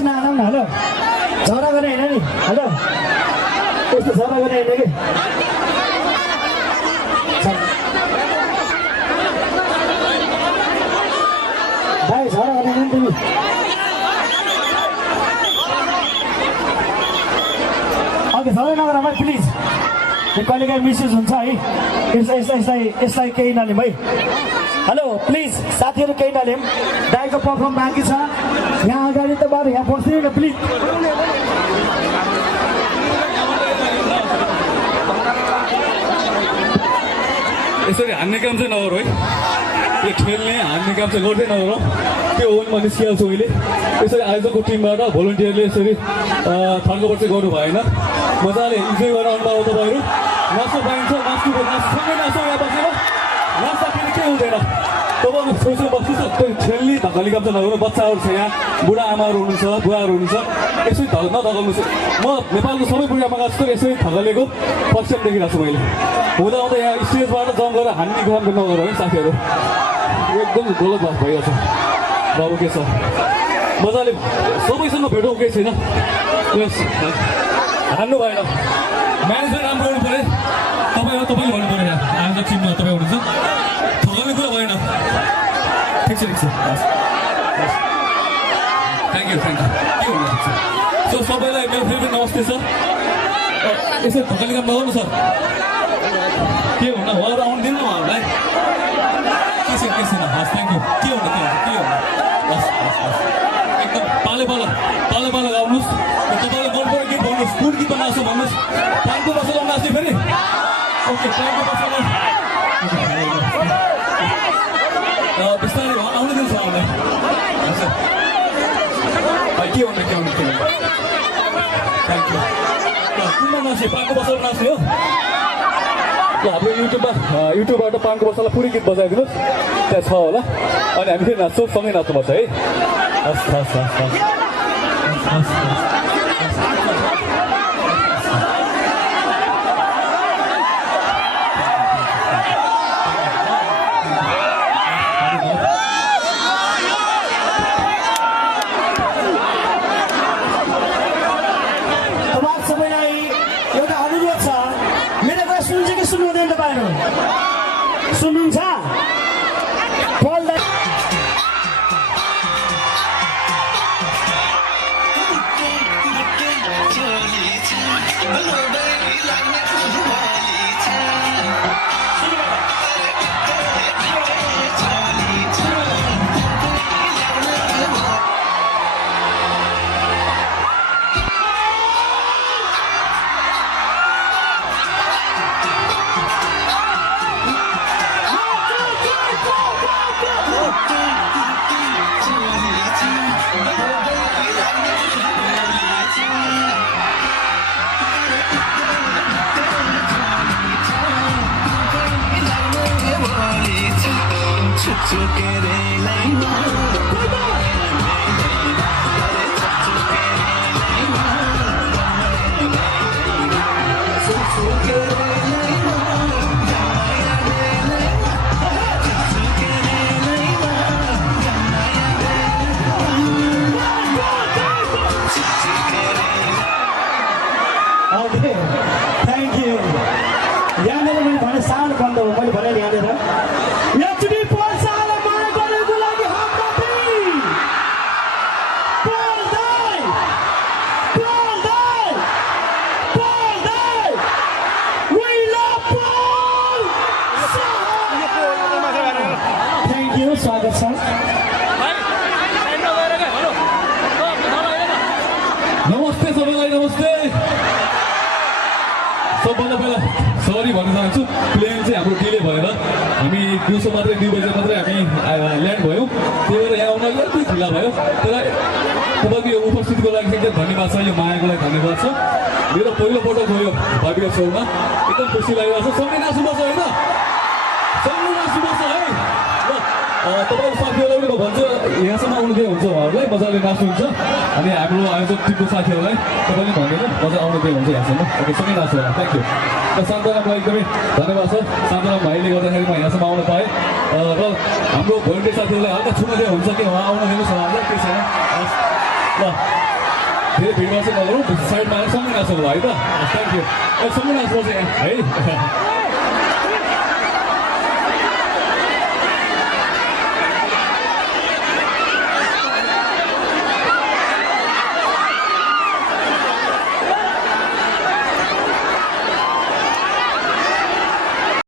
यस्तो नआउनु न हेलो झगडा गर्ने होइन नि हेलो यस्तो झगडा गर्ने होइन कि भाइ झगडा गर्ने होइन तिमी अघि झगडा नगर भाइ प्लिज यो कहिलेकाहीँ मिसयुज हुन्छ है यसलाई केही नलिउँ है हेलो प्लिज साथीहरू केही नलिउँ दाइको पर्फर्म बाँकी छ यहाँ अगाडि त बार यहाँ बस्दैन न प्लिज यसरी हान्ने काम चाहिँ नगर है यो खेल्ने हान्ने काम चाहिँ गर्दै नगर त्यो हो भने सिकाल्छु मैले यसरी आजको टिमबाट भोलिन्टियरले यसरी थर्कोबाट चाहिँ गर्नु भएन मजाले इन्जोय गरेर आउनुभयो तपाईँहरू नाच्नु पाइन्छ सँगै नाच्नु यहाँ बसेर नाच्दाखेरि केही हुँदैन तपाईँहरू सोचेर बस्नुहोस् त्यो खेल्ने धक्काली काम चाहिँ नगर्नु बच्चाहरू छ यहाँ बुढा आमाहरू हुनुहुन्छ बुवाहरू हुनुहुन्छ यसरी नधकाल्नुहोस् म नेपालको सबै बुढा आमा जस्तो यसरी धकालेको फर्स्ट टाइम देखिरहेको छु मैले हुँदा हुँदा यहाँ स्टेजबाट जङ गरेर हान्ने काम नगर है साथीहरू एकदम गलत बात भइरहेछ बाबु के छ मजाले सबैसँग भेटौँ केही छैन हान्नु भएन म्यानेजमेन्ट राम्रो गर्नु पऱ्यो तपाईँले भन्नु पऱ्यो यहाँ आज टिममा तपाईँ हुनुहुन्छ ठगाउने कुरा भएन ठिक छ थ्याङ्क यू के हुनुहुन्छ सो सबैलाई मेरो फेरि नमस्ते छ यसरी ठगाउने काम नगर्नु सर के हुन उहाँहरू आउनु दिनु न उहाँहरूलाई के छैन हस् थ्याङ्क यू के हुन हस् एकदम पाले पालो आउनुहोस् तपाईँले मन पऱ्यो के भन्नुहोस् कुन गीतमा नाच्नु भन्नुहोस् पानको बसेर नाच्ने फेरि ओके पानको बसेर बिस्तारै आउनु दिन्छ उहाँलाई के हुन थ्याङ्क यू कुनमा नाच्ने पानको बसेर नाच्ने हो ल हाम्रो युट्युबबाट पानको बसालाई पुरै गीत बजाइदिनुहोस् त्यहाँ छ होला अनि हामी फेरि नाच्छौँ सँगै नाच्नुपर्छ है हस् सुन्नुहुन्छ थ्याङ्क यू यहाँनिर मैले भने सानो बन्द हो मैले भने यहाँनिर स्वागत छ नमस्ते सबैलाई नमस्ते सबभन्दा पहिला सरी भन्न चाहन्छु प्लेन चाहिँ हाम्रो डिले भएर हामी दिउँसो मात्रै 2 बजे मात्रै हामी ल्यान्ड भयौँ त्यही भएर यहाँ आउन अलिकति ढिला भयो तर तपाईँको यो उपस्थितिको लागि एकदम धन्यवाद छ यो मायाको लागि धन्यवाद छ मेरो पहिलोपटक हो यो भव्य शोमा एकदम खुसी लागिरहेको छ सँगै नाच्नुपर्छ होइन सँगै नाच्नुपर्छ है तपाईँको साथीहरूलाई पनि म भन्छु यहाँसम्म आउनु हुन्छ उहाँहरूलाई मजाले नाच्नुहुन्छ अनि हाम्रो आयोजक टिमको साथीहरूलाई तपाईँले भन्दैन मजा आउनु हुन्छ यहाँसम्म ओके सँगै नाच्नु होला थ्याङ्क यू र शान्तरामलाई एकदमै धन्यवाद छ शान्तराम भाइले गर्दाखेरि म यहाँसम्म आउन पाएँ र हाम्रो भोलिन्टियर साथीहरूलाई हल्का छुन दिए हुन्छ कि उहाँ आउन दिनुहोस् उहाँहरूलाई केही छैन ल धेरै भिडमा चाहिँ नगरौँ साइडमा सँगै नाचौँ ल है त थ्याङ्क यू सँगै नाच्नु चाहिँ है